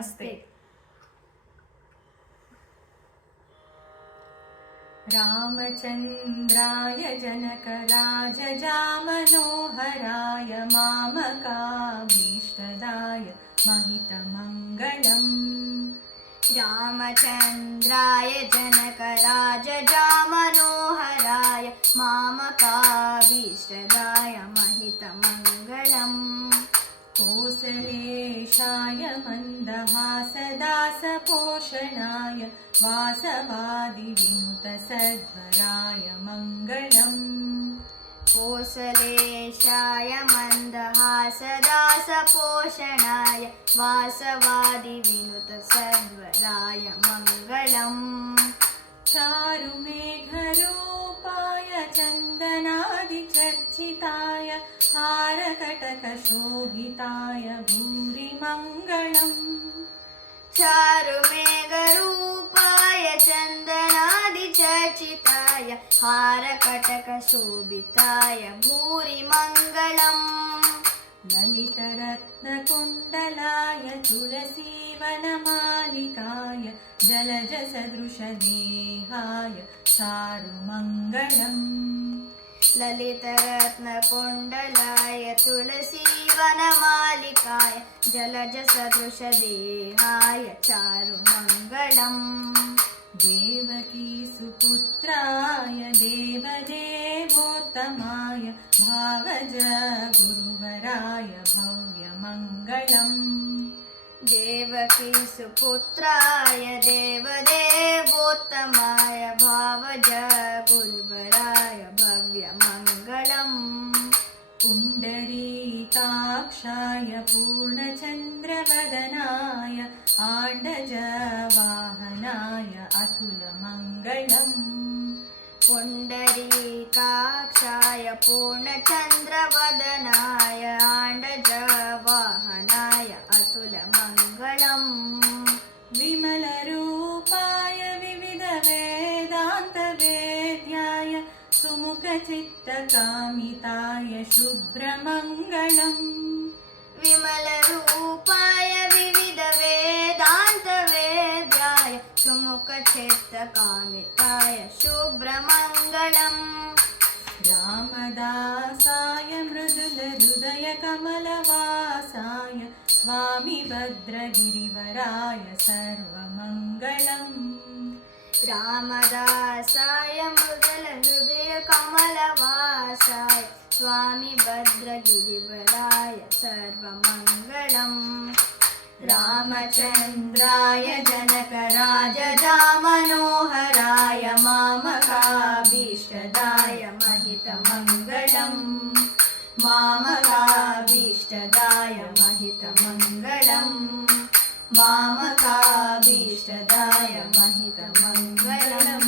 नमस्ते। रामचन्द्राय जनकराजजामनोहराय मामकाभीष्टदाय महितमङ्गलम्। रामचन्द्राय जनकराजजामनोहराय मामकाभीष्टदाय महितमङ्गलम्। कोसलेशाय मन्दहासदासपोषणाय वासवादिविनुतसध्वराय मङ्गलम्। कोसलेशाय मन्दहासदासपोषणाय वासवादिविनुतसध्वराय मङ्गलम्। चारुमेघरूपाय चन्दनादिचर्चिताय हारकटकशोभिताय भूरिमङ्गलम्। चारुमेघरूपाय चन्दनादिचर्चिताय हारकटकशोभिताय भूरिमङ्गलम्। ललितरत्नकुण्डलाय तुलसीवनमालिकाय जलजसदृशदेहाय चारुमङ्गलम्। ललितरत्नकुण्डलाय तुलसीवनमालिकाय जलजसदृशदेहाय चारुमङ्गलम्। देवकीसुपुत्राय देवदेवोत्तमाय भावजगुरुवराय भव्यमङ्गलम्। देवकीसुपुत्राय देवदेवोत्तमाय भावजगुरुवराय भव्यमङ्गलम्। पुण्डरीकाक्षाय पूर्णचन्द्रवदनाय आण्डजवाहनाय अतुलमङ्गलम्। पुण्डरीकाक्षाय पूर्णचन्द्रवदनाय आण्डजवाहनाय अतुलमङ्गलम्। विमलरूपाय विविधवेदान्तवेद्याय सुमुखचित्तकामिताय शुभ्रमङ्गलम्। विमलरूपाय विविधवेदान्तवेद्याय सुमुखचित्तकामिताय शुभ्रमङ्गलम्। रामदासाय मृदुलहृदयकमलवासाय स्वामिभद्रगिरिवराय सर्वमङ्गलम्। रामदासाय मृदुलहृदयकमलवासाय स्वामिभद्रगिरिवराय सर्वमङ्गलम्। रामचन्द्राय जनकराजजामनोहराय मामकाभीष्टदाय महितमङ्गलम्। मामकाभीष्टदाय महितमङ्गलम्। मामकाभीष्टदाय महितमङ्गलम्।